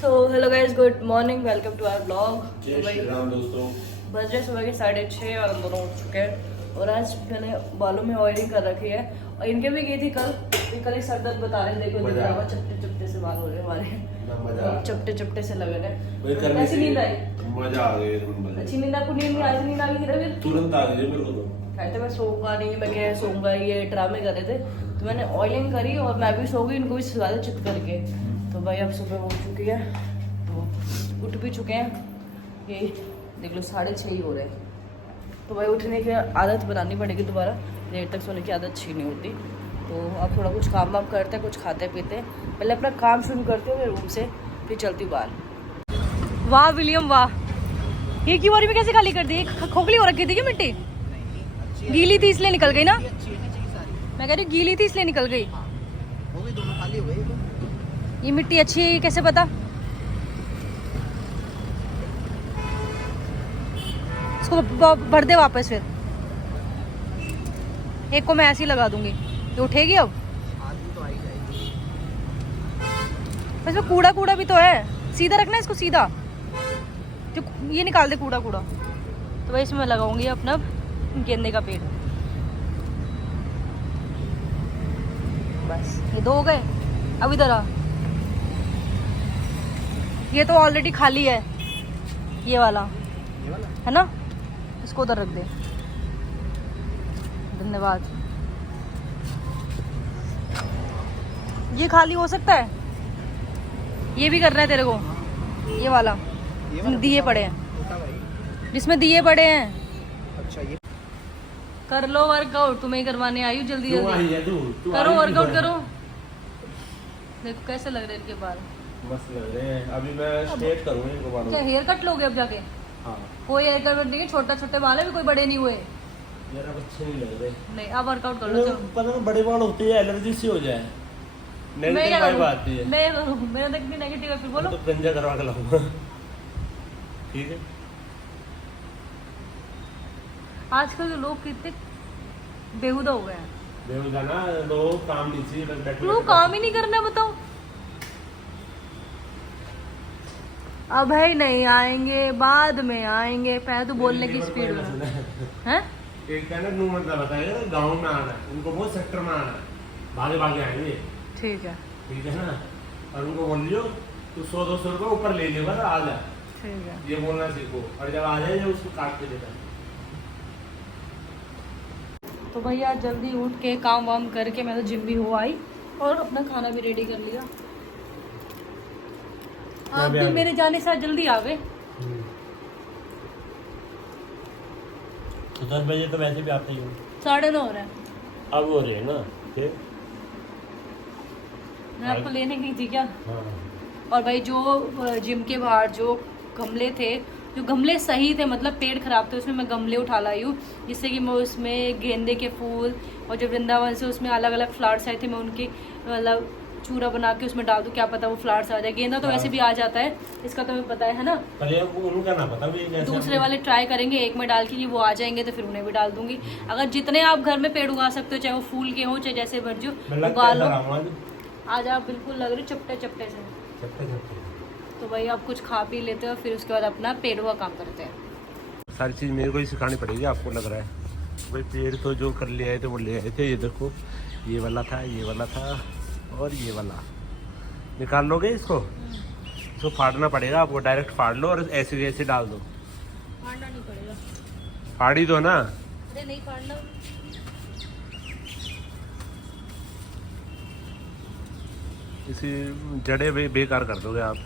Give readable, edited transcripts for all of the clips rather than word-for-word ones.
So hello guys, good morning, welcome to our blog. जय श्री राम दोस्तों। बज रहे सुबह के 6:30 और हम दोनों उठ चुके हैं। और आज मैंने बालों में ऑयलिंग कर रखी है और इनके भी गई थी कल ही सर दर्द बता रहे थे। देखो चपटे चपटे से बाल हो रहे हमारे, चपटे चपटे से लग रहे। ऐसी नींद आई, मजा आ गया। अच्छी नींद आपको नींद आज नींद आ गई थी फिर तुरंत आ गई मेरे को तो। कहते मैं सोऊंगा नहीं, मैं क्या सोऊंगा, ये ड्रामे कर रहे थे। तो मैंने ऑयलिंग करी और मैं भी सो गई, इनको भी सुला दे चित करके। तो भाई अब सुबह उठ चुकी है, तो उठ भी चुके हैं। ये देख लो 6:30 ही हो रहे हैं। तो भाई उठने की आदत बनानी पड़ेगी दोबारा, देर तक सोने की आदत अच्छी नहीं होती। तो अब थोड़ा कुछ काम वाम करते हैं, कुछ खाते पीते हैं, पहले अपना काम शुरू करते हैं रूम से, फिर चलती हूँ बाहर। वाह विलियम वाह, ये की बारी में कैसे खाली कर दी? खोखली हो रखी थी क्या? मिट्टी गीली थी इसलिए निकल गई ना। मैं कह रही हूँ गीली थी इसलिए निकल गई। वो भी दोनों खाली हो गई। ये मिट्टी अच्छी है, ये कैसे पता? इसको भर दे वापस, फिर एक को मैं ऐसे ही लगा दूंगी। ये उठेगी अब? आदमी तो आ ही जाएगी। इसमें कूड़ा कूड़ा भी तो है, सीधा रखना है इसको, सीधा जो ये निकाल दे कूड़ा कूड़ा। तो भाई इसमें मैं लगाऊंगी अपना गेंदे का पेड़। बस ये 2 हो गए। अब इधर आ, ये तो ऑलरेडी खाली है, ये वाला है ना, इसको उधर रख दे। धन्यवाद। ये खाली हो सकता है, ये भी करना है तेरे को, ये वाला दिए पड़े हैं, जिसमें दिए पड़े हैं। अच्छा ये कर लो वर्कआउट, तुम्हें ही करवाने आई हूँ, जल्दी तू आई जल्दी है, तू करो आई वर्कआउट है। करो। देखो कैसे लग रहे हैं इनके बाल, मस्त लग रहे हैं। अभी मैं स्ट्रेट करूंगा इनको बालों क्या को। हेयर कट लोगे अब जाके? हाँ कोई हेयर कट नहीं है, छोटा छोटे बाल है, भी कोई बड़े नहीं हुए। यार अब अच्छे नहीं लग रहे। नहीं अब वर्कआउट कर लो चलो। पता नहीं बड़े बाल होते हैं, एलर्जी सी हो जाए, मैं नेगेटिव क्या वाइब करूँ? आती है। मैं करूँ? मेरा तो इतनी नेगेटिव है, फिर बोलो। तो गंजा करवा के लाऊंगा। ठीक है। आजकल के लोग कितने बेहुदा हो गए हैं। बेहुदा ना, लोग काम नहीं चाहिए, बस बैठे क्यों काम ही नहीं करना, बताओ। अब है नहीं, आएंगे बाद में आएंगे, पहले तो बोलने की स्पीड में है। एक कहना नू मतलब बताइए ना, गाँव में आना है उनको, बहुत सेक्टर में आना है, भागे भागे आएंगे। ठीक है ठीक है ना। और उनको बोल लियो तू 100-200 रुपये ऊपर ले लियो, बस आ जा, ठीक है। ये बोलना सीखो। और जब आ जाए उसको काट के देना। तो भैया जल्दी उठ के काम वाम करके मैं तो जिम भी हो आई और अपना खाना भी रेडी कर लिया। आप भी मेरे जाने से जल्दी आ गए। तो 10 बजे तो वैसे भी आते ही हो। 9:30 हो रहा है। अब हो रहे हैं ना फिर। मैं आपको लेने गई थी क्या? हाँ। और भाई जो जिम के बाहर जो गमले थे, जो गमले सही थे, मतलब पेड़ खराब थे, उसमें मैं गमले उठा लाई हूँ, जिससे कि मैं उसमें गेंदे के फूल और जो वृंदावन से उसमें अलग अलग फ्लावर्स आए थे, मैं उनकी मतलब चूरा बना के उसमें डाल दूँ, क्या पता वो फ्लावर्स आ जाए। गेंदा तो वैसे भी आ जाता है, इसका तो हमें पता है ना। पर ये उनका ना पता भी कैसे। दूसरे वाले ट्राई करेंगे, एक में डाल के ये वो आ जाएंगे तो फिर उन्हें भी डाल दूंगी। अगर जितने आप घर में पेड़ उगा सकते हो, चाहे वो फूल के हो चाहे जैसे मर्जी हो, उगा लो। आज आप बिल्कुल लग रहे चपटे चपटे से। तो भाई आप कुछ खा पी लेते हो, फिर उसके बाद अपना पेड़ों का काम करते हैं। सारी चीज़ मेरे को ही सिखानी पड़ेगी, आपको लग रहा है। भाई पेड़ तो जो कर ले आए थे वो ले आए थे। ये देखो, ये वाला था, ये वाला था और ये वाला। निकाल लोगे इसको? इसको फाड़ना पड़ेगा आपको, डायरेक्ट फाड़ लो और ऐसे ऐसे डाल दो। फाड़ना नहीं पड़ेगा। फाड़ ही दो ना। अरे नहीं फाड़ना। इसी जड़े भी बेकार कर दोगे आप।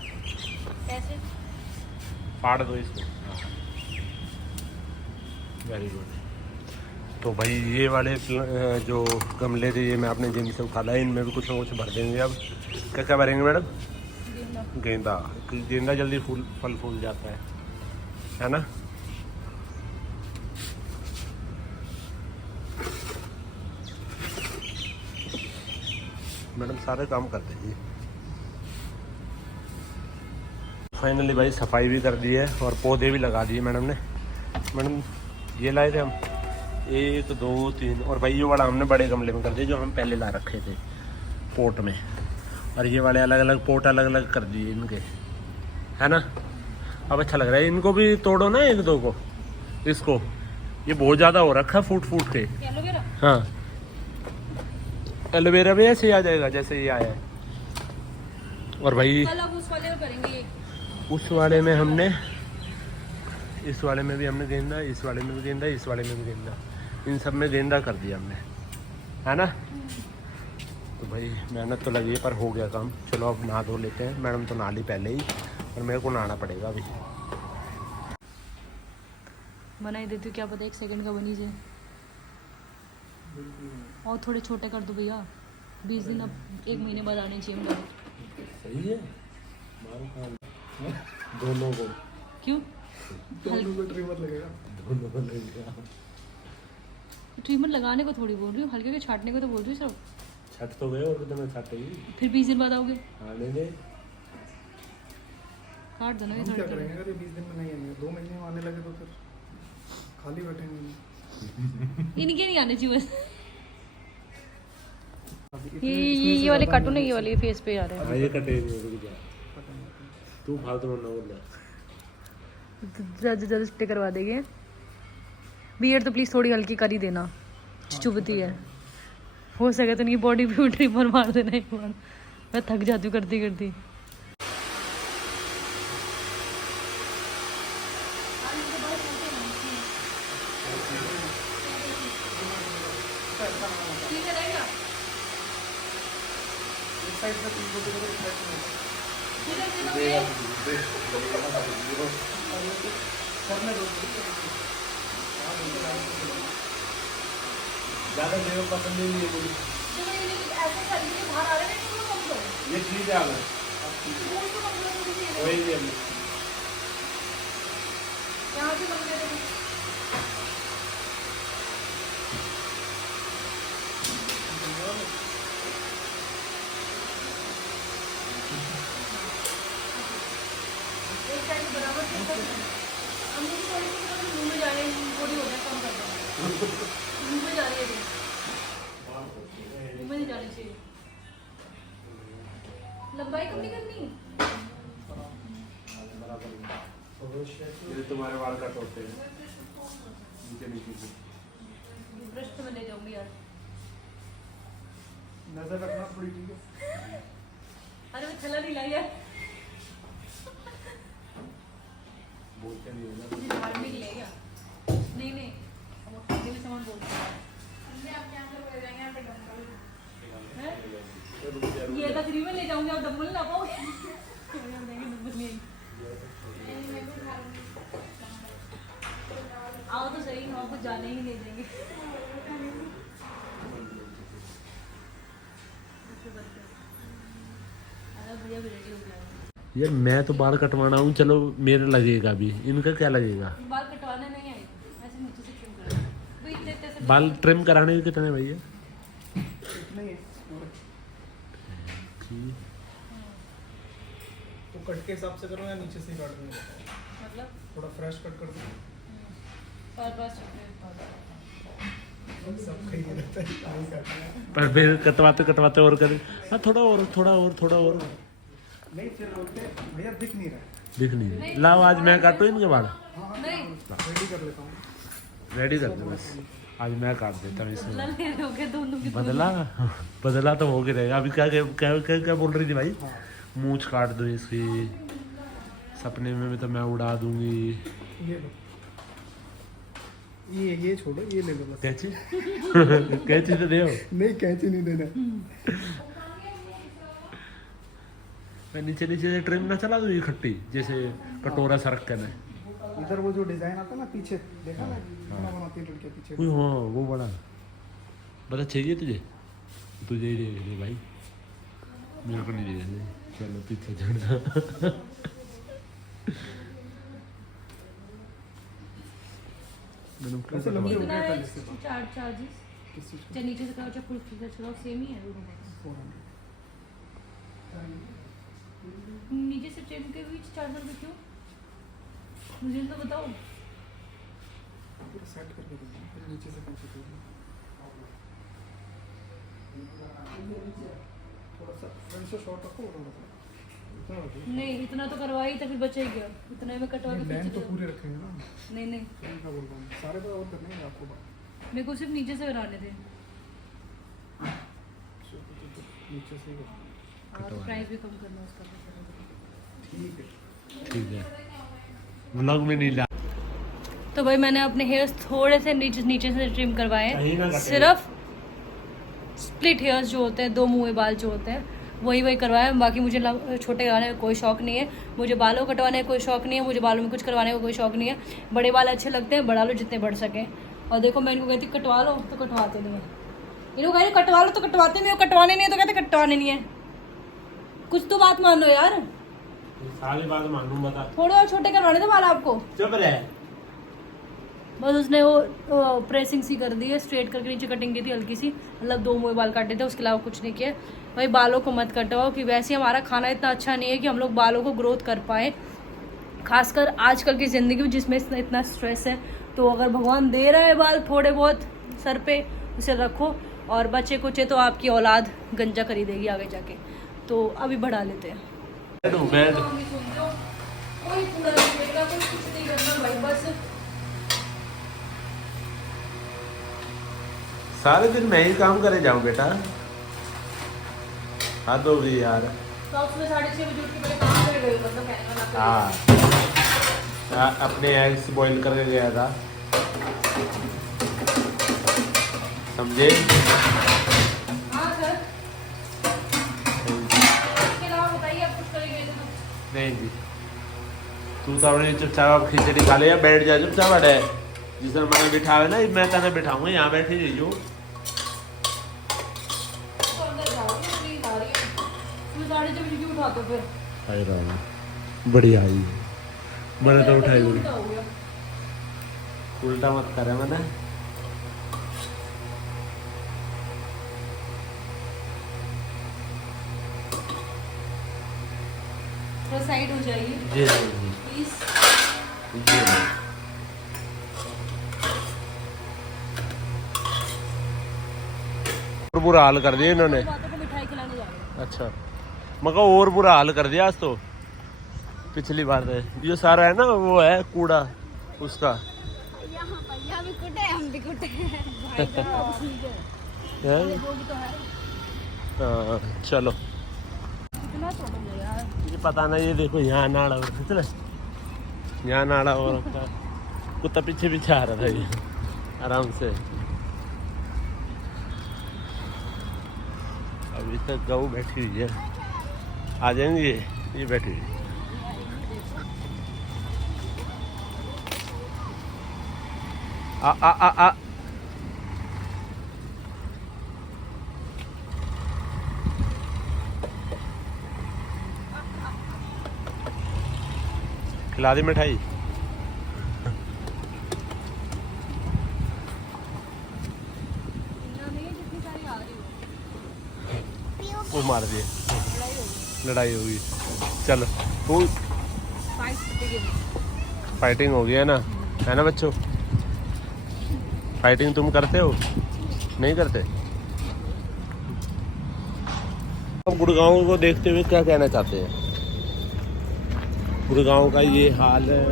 कैसे? फाड़ दो इसको। Very good. तो भाई ये वाले जो गमले थे, ये मैं अपने जिम से उठा लाया, इनमें भी कुछ ना कुछ भर देंगे। अब क्या क्या भरेंगे मैडम? गेंदा। गेंदा जल्दी फल फूल जाता है ना। मैडम सारे काम करते हैं। फाइनली भाई सफाई भी कर दी है और पौधे भी लगा दिए मैडम ने। मैडम ये लाए थे हम 1 2 3, और भाई ये वाला हमने बड़े गमले में कर दिए जो हम पहले ला रखे थे पोट में। और ये वाले अलग अलग पोट अलग अलग कर दिए इनके। है ना। अब अच्छा लग रहा है। इनको भी तोड़ो ना एक दो को, इसको, ये बहुत ज़्यादा हो रखा है फूट फूट के। एलोवेरा हाँ एलोवेरा भी ऐसे ही आ जाएगा जैसे ये आया है। और भाई कल अब उस वाले में करेंगे। उस वाले में हमने, इस वाले में भी हमने गेंदा, इस वाले में भी गेंदा, इस वाले में भी गेंदा, इन सब में गेंदा कर दिया हमने, है ना। तो भाई मेहनत तो लगी है पर हो गया काम। चलो अब नहा धो लेते हैं। मैडम तो नहा ली पहले ही और मेरे को नहाना पड़ेगा अभी। बना ही देती हूँ, क्या पता 1 सेकंड का बनी जाए। और थोड़े छोटे कर दो भैया, 20 दिन अब 1 महीने बाद आने चाहिए मुझे। सही है दोनों को। क्यों? दोनों को ट्रिमर लगेगा। दोनों को लगेगा। ट्रीटमेंट लगाने को थोड़ी बोल रही हूँ, हल्के के छाटने को तो बोल रही हूँ सिर्फ। छठ तो गए और कितना छाटेगी। फिर 20 दिन बाद आओगे, आने दे। काट देना। हम क्या करेंगे अगर ये 20 दिन में नहीं आएंगे, 2 महीने में आने लगे तो फिर खाली बैठेंगे। इनके नहीं आने चाहिए बस। ये वाले काटो ना, ये वाले फेस पे आ रहे हैं। हाँ ये कटे नहीं, रुक जा तू फालतू में ना बोल। ज़्यादा स्टे करवा देंगे। बियर्ड तो प्लीज़ थोड़ी हल्की कर ही देना, चुभती है। हो सके तो इनकी बॉडी पे ट्रिमर मार देना एक बार। मैं थक जाती हूँ करती करती। ज़्यादा मेरे को पसंद नहीं है मुझे। ये ठीक है अगर वही है। लंबाई कम नहीं करनी। ये तुम्हारे बाल कट होते हैं नीचे नीचे से। ब्रश तो मैं ले जाऊंगी यार। नजर रखना थोड़ी, ठीक है। अरे मैं थैला नहीं लाई यार। बोलते नहीं है ना। मुझे झाड़ भी ले गया। नहीं नहीं, हम खाने में सामान बोलते हैं। ये तकरीबन ले जाऊंगी, आप डब्बल ना पाओगे। आओ तो सही, हम आपको जाने ही नहीं देंगे। भैया भी रेडी हो गया। यार मैं तो बाल कटवाना हूँ, चलो मेरा लगेगा भी, इनका क्या लगेगा। बाल कटवाने नहीं आए, ऐसे नीचे से ट्रिम करना। तो इतने से बाल ट्रिम कराने के कितने भैया। नहीं तो कट के हिसाब से करो या नीचे से ही काट दूंगा। मतलब थोड़ा फ्रेश कट कर दो। सब खरीद लेता है, नहीं करता है। पर फिर कटवाते कटवाते और करें। हाँ थोड़ा और थोड़ा और थोड़ा और। नहीं फिर बोलते भैया दिख नहीं रहा है। दिख नहीं रहा। लाओ आज मैं काटूँ इनके बाल। नहीं रेडी कर लेता हूँ। रेडी कर दो बस, आज मैं काट देता हूँ इसमें। बदला ले लोगे दोनों की। बदला बदला तो हो गया रहेगा। अभी क्या क्या क्या क्या, क्या बोल रही थी भाई। मूंछ काट दो इसकी, सपने में भी तो मैं उड़ा दूंगी। ये लो, ये छोड़ो, ये ले लो बस। कैची कैची तो दे। नहीं कैची नहीं देना। मैं नीचे नीचे से ट्रिम ना चला दूँ ये खट्टी जैसे कटोरा सरक कर। इधर वो जो डिजाइन आता है ना पीछे, देखा ना कितना बनाती है लड़कियां पीछे। हाँ वो बड़ा बड़ा चाहिए तुझे, तुझे ही दे भाई, मेरे को नहीं दे। चलो पीछे चढ़ा। ऐसे लंबे हो कितना गए है पहले से। चार्जेस? किस चीज चाहे नीचे से कराओ चाहे फुल फ्री से कराओ, सेम ही है दोनों का। नीचे से ट्रिम के बीच 400 रुपये क्यों? मुझे तो बताओ। पूरा सेट करके दूंगा, फिर नीचे से कैसे दूंगा। थोड़ा सा फ्रंट से शॉर्ट रखो थोड़ा सा। इतना रखो। नहीं इतना तो करवा ही था, फिर बचे क्या, इतने में कटवा के लाइन खींच तो दो। पूरे रखेंगे ना। नहीं नहीं मैं क्या बोल रहा हूँ, सारे तो और करने हैं आपको बात। मेरे को सिर्फ नीचे से कराने थे नीचे से ही करो। और प्राइस भी कम करना उसका। ठीक है। ठीक है, व्लॉग में नहीं ला। तो भाई मैंने अपने हेयर्स थोड़े से नीचे से ट्रिम करवाए कहीं ना हैं, कटे। सिर्फ स्प्लिट हेयर्स जो होते हैं, 2 मुँह बाल जो होते हैं वही करवाए हैं। बाकी मुझे छोटे कराने का कोई शौक नहीं है, मुझे बालों कटवाने का कोई शौक नहीं है, मुझे बालों में कुछ करवाने का कोई शौक नहीं है। बड़े बाल अच्छे लगते हैं, बढ़ा लो जितने बढ़ सके। और देखो मैं इनको कहती कटवा लो तो कटवाते नहीं है, इनको कहती कटवा लो तो कटवाते नहीं हो, कटवाने नहीं है तो कहते कटवाने नहीं है। कुछ तो बात मान लो यार, सारी बात मालूम बता। थोड़े और छोटे करवाने थे बाल आपको। चुप रहे। बस उसने वो प्रेसिंग सी कर दी है, स्ट्रेट करके नीचे कटिंग की थी हल्की सी, मतलब 2 मुँह बाल काटे थे, उसके अलावा कुछ नहीं किया। भाई बालों को मत कटवाओ, कि वैसे हमारा खाना इतना अच्छा नहीं है कि हम लोग बालों को ग्रोथ कर पाए, खासकर आजकल की ज़िंदगी में जिसमें इतना स्ट्रेस है। तो अगर भगवान दे रहा है बाल थोड़े बहुत सर पे, उसे रखो, और बच्चे कुचे तो आपकी औलाद गंजा खरीदेगी आगे जाके, तो अभी बढ़ा लेते हैं। बेड कोई कूड़ा नहीं फेंकना, कोई कुछ नहीं करना भाई, बस सारे दिन मैं ही काम करे जाऊँ बेटा, हद हो गई यार। शॉप्स में 6:30 बजे उठ के पहले काम कर गए, मतलब कहने का मतलब। हाँ, अपने एग्स बॉईल करके गया था, समझे? हाँ सर, इसके अलावा बताइए आप कुछ करेंगे तो। नहीं जी, तू तो अपने चुपचाप खिचड़ी खा ले या बैठ जा चुपचाप अड़े। जिस मैंने बिठावे ना, मैं तेने बिठाऊंगा, यहाँ बैठी रहियो। तो अंदर जाओ, नहीं खा रही है। तुम 6:30 बजे क्यों उठाते हो फिर? बढ़िया आई मैंने तो उठाई उल्टा बड़ी। हो गया। उल्टा मत करे मैंने। थोड़ा साइड हो जाइए ये प्लीज। और बुरा हाल कर दिया इन्होंने। बातों को मिठाई खिलाने जा रहे हैं। अच्छा, मगर और बुरा हाल कर दिया आज तो, पिछली बार से। ये सारा है ना, वो है कूड़ा उसका। यहाँ भी कुटे हम भी कुटे है? हाँ, चलो। कितना छोटा है यार। ये पता नहीं, ये देखो यहाँ नाड़ा और चले, यहाँ नाड़ा और रखा है। कुत्ता पीछे पीछे आ रहा था ये आराम से। अभी तक गऊ बैठी हुई है, आ जाएंगे ये बैठी हुई। आ आ आ आ खिला दी मिठाई। वो मार दिए, लड़ाई होगी। चलो, वो फाइटिंग हो गई है ना बच्चों? फाइटिंग तुम करते हो? नहीं करते? अब गुड़गांव को देखते हुए क्या कहना चाहते हैं? गुड़गांव का ये हाल है,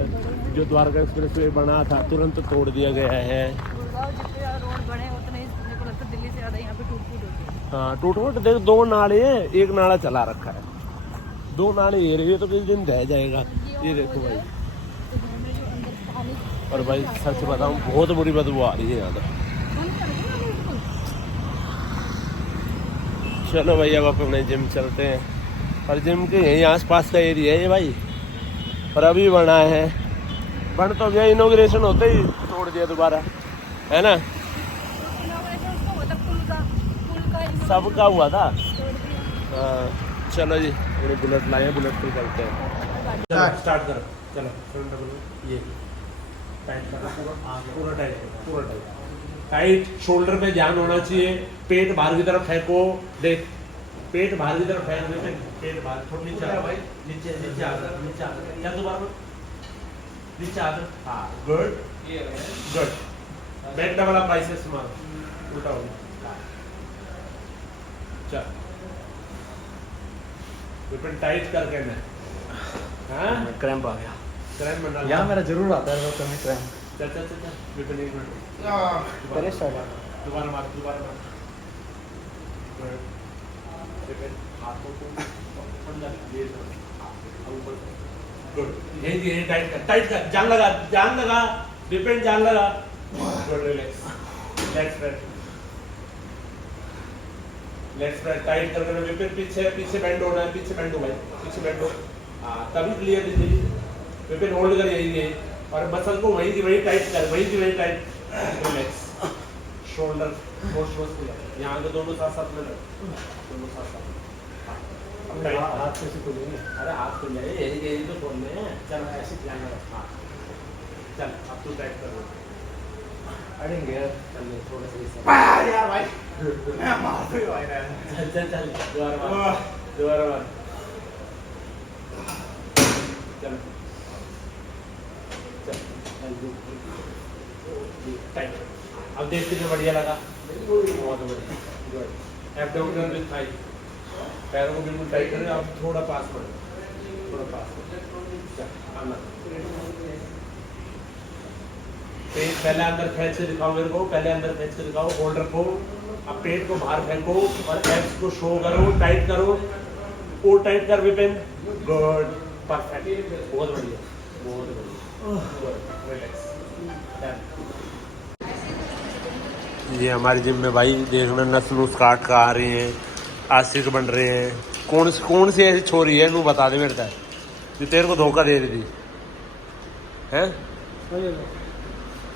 जो द्वारका एक्सप्रेस वे बना था तुरंत तोड़ दिया गया है। गुड़गांव जितने रोड बने उतने ही मेरे को लगता है दिल्ली से ज़्यादा यहाँ पे टूट फूट होती है। हाँ, टूट फूट देख, 2 नाले हैं, एक नाला चला रखा है, 2 नाले ये रही है, तो किस दिन रह जाएगा। ये देखो भाई, और भाई सच बताऊं बहुत बुरी बदबू आ रही है यहाँ तो। चलो भाई, अब अपने जिम चलते हैं, और जिम के यहीं आसपास का एरिया है ये भाई, और अभी बना है, बन तो गया, इनॉग्रेशन होते ही तोड़ दिया दोबारा, है ना? सबका हुआ था। हाँ, चलो जी, थोड़ी बुलेट लाए हैं, बुलेट पे चलते हैं। चलो स्टार्ट करो, चलो ये टाइट करो, पूरा टाइट, पूरा टाइट, टाइट। शोल्डर पे ध्यान होना चाहिए, पेट बाहर की तरफ फेंको, देख पेट बाहर की तरफ फेंक देते, पेट बाहर, थोड़ा नीचे आ भाई, नीचे नीचे आ, नीचे आ, क्या दोबारा नीचे आ। हाँ, good good. Back double up biceps मारो, उल्टा हो। चल विपिन टाइट करके मैं हाँ क्रैम्प आ गया क्रैम्प बना यहाँ मेरा जरूर आता है तो मैं क्रैम्प चल चल चल चल विपिन एक मिनट करे स्टार्ट दोबारा मार विपिन हाथों को अंदर ये ऊपर गुड ये टाइट कर जान लगा विपिन जान लगा गुड रिलैक्स लेट्स टाइट कर विपिन पीछे बेंड होना है पीछे बेंड हो भाई पीछे बेंड हो हाँ तभी क्लियर दीजिए विपिन होल्ड कर यही और मसल को वही टाइट कर वही टाइट रिलैक्स शोल्डर मोस्ट यहाँ के दोनों साथ साथ में दोनों साथ साथ हाथ से खोलेंगे अरे हाथ खुल जाए यही तो खोलने हैं चल ऐसे ध्यान रख हाँ चल अब तू टाइट कर अड़ेंगे चल थोड़ा सा यार भाई चल दोबारा मार चल टाइट अब देख कितना बढ़िया लगा बहुत बढ़िया गुड एब्डोमिनल विद थाई पैरों को बिल्कुल टाइट करें आप थोड़ा पास चल आना पेट पहले अंदर खींच के दिखाओ मेरे को पहले अंदर खींच के दिखाओ होल्ड रखो अब पेट को बाहर फेंको और एब्स को शो करो टाइट करो और टाइट कर विपिन गुड परफेक्ट बहुत बढ़िया रिलैक्स ये हमारी जिम में भाई देखना नस्ल काट का आ रही हैं आशिक बन रहे हैं कौन सी ऐसी छोरी है नू बता दे मेरे तक जो तेरे को धोखा दे रही थी हैं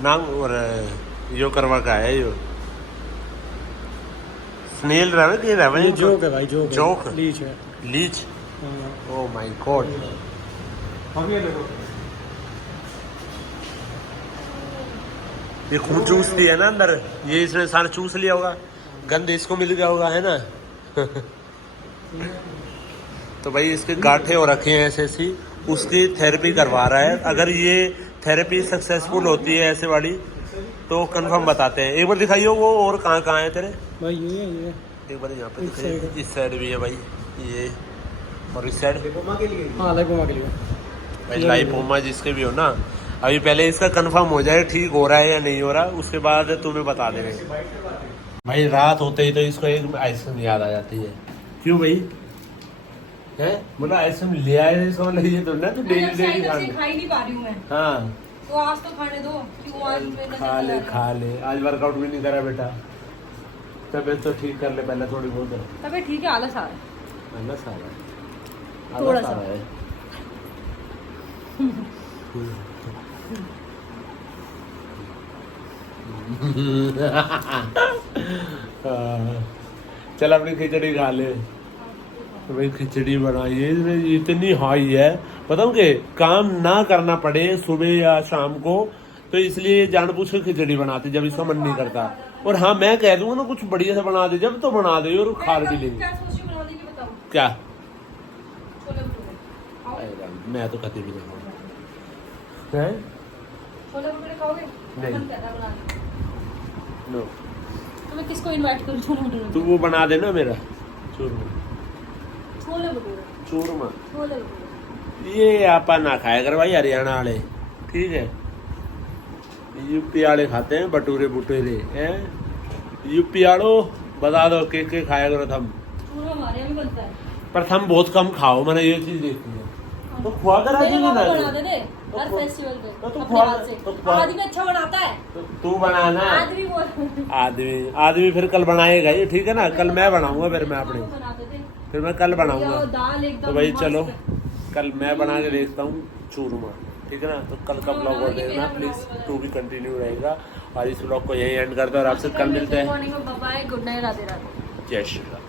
नाम और यो करवा का है यो स्नेल रहा कि रहा ये जोक है भाई जोक लीच है लीच ओह माय गॉड हम ये देखो ये खून चूसती है ना अंदर ये इसने सारा चूस लिया होगा गंद इसको मिल गया होगा है ना तो भाई इसके गांठे हो रखे हैं ऐसे ऐसी उसकी थेरेपी करवा रहा है अगर ये थेरेपी सक्सेसफुल होती है ऐसे वाली तो कंफर्म बताते हैं एक बार दिखाइए वो और कहाँ है तेरे भाई ये एक बार यहाँ पे दिखाइए इस साइड भी है भाई ये और इस साइड हाँ लाइपोमा के लिए भाई लाइपोमा जिसके भी हो ना अभी पहले इसका कंफर्म हो जाए ठीक हो रहा है या नहीं हो रहा उसके बाद तुम्हें बता देंगे भाई रात होते ही तो इसको एक आइसक्रीम याद आ जाती है क्यों भाई है मतलब आइसक्रीम ले आए इसको ये तो ना तो डेली डेली खा ही नहीं पा रही हूँ मैं हाँ तो आज तो खाने दो क्यों आज खा ले आज वर्कआउट भी नहीं करा बेटा तबियत तो ठीक कर ले पहले थोड़ी बहुत तबीयत ठीक है आलस आ रहा है आलस आ रहा है थोड़ा आलस आ सा। रहा है चल अपनी खिचड़ी खा ले तो भाई खिचड़ी बनाइए इतनी हाई है बताऊँ कि काम ना करना पड़े सुबह या शाम को तो इसलिए जानबूझ के खिचड़ी बनाती जब इसका मन नहीं करता और हाँ मैं कह दूंगा ना कुछ बढ़िया से बना दे जब तो बना दे और खा भी लेंगे क्या मैं तो खाती भी नहीं है नहीं नो तो मैं किसको इनवाइट करूं छोले भटूरे तू वो बना देना मेरा चूरमा छोले भटूरे चूरमा छोले भटूरे ये आपा ना खाया कर भाई हरियाणा वाले ठीक है यूपी वाले खाते हैं भटूरे बुटूरे हैं यूपी वालों बता दो के खाया करो थम चूरमा हमारे यहाँ भी बनता है पर थम बहुत कम खाओ मैंने ये चीज देखी है तो खुआ कर आती मेरे है पापा ना बनाते थे हर फेस्टिवल पे तो तू अपने हाथ से आदमी अच्छा बनाता है तो तू बनाना आदमी बोल आदमी फिर कल बनाएगा ये ठीक है ना कल मैं बनाऊंगा फिर मैं अपने बनाते थे फिर मैं कल बनाऊंगा दाल एकदम तो भाई चलो मस्त। कल मैं बना के देखता हूँ चूरमा ठीक है ना तो कल का ब्लॉग और देखना प्लीज तू भी कंटिन्यू रहेगा और इस ब्लॉग को यही एंड करता है और आपसे कल मिलते हैं morning bye good night Radhe Radhe जय श्री राम।